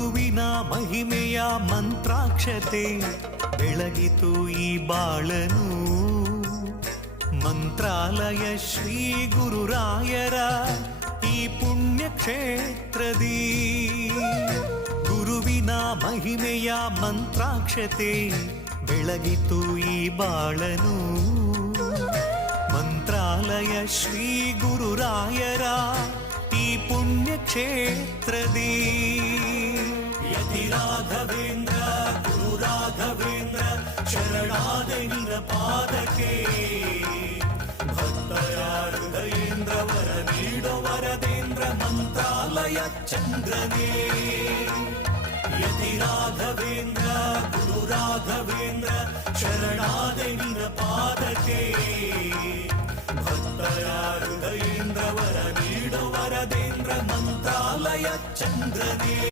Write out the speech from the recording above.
ಗುರುವಿನ ಮಹಿಮೆಯ ಮಂತ್ರಾಕ್ಷತೆ ಬೆಳಗಿತು ಈ ಬಾಳನು. ಮಂತ್ರಾಲಯ ಶ್ರೀ ಗುರುರಾಯರ ಈ ಪುಣ್ಯ ಕ್ಷೇತ್ರದಿ ಗುರುವಿನ ಮಹಿಮೆಯ ಮಂತ್ರಾಕ್ಷತೆ ಬೆಳಗಿತು ಈ ಬಾಳನು. ಮಂತ್ರಾಲಯ ಶ್ರೀ ಗುರುರಾಯರ ಈ ಪುಣ್ಯ ಕ್ಷೇತ್ರದಿ ಯತಿ ರಾಘವೇಂದ್ರ ಗುರು ರಾಘವೇಂದ್ರ ಶರಣಾದ ನಿನ ಪಾದಕ್ಕೆ. ಭಕ್ತರ ಹೃದಯೇಂದ್ರ ವರ ನೀಡೋ ವರದೇಂದ್ರ ಮಂತ್ರಾಲಯ ಚಂದ್ರನೇ. ಯತಿ ರಾಘವೇಂದ್ರ ಗುರು ರಾಘವೇಂದ್ರ ಶರಣಾದ ನಿನ ಪಾದಕ್ಕೆ. ಭಕ್ತರ ಹೃದಯೇಂದ್ರ ವರ ನೀಡೋ ವರದೇಂದ್ರ ಮಂತ್ರಾಲಯ ಚಂದ್ರನೇ.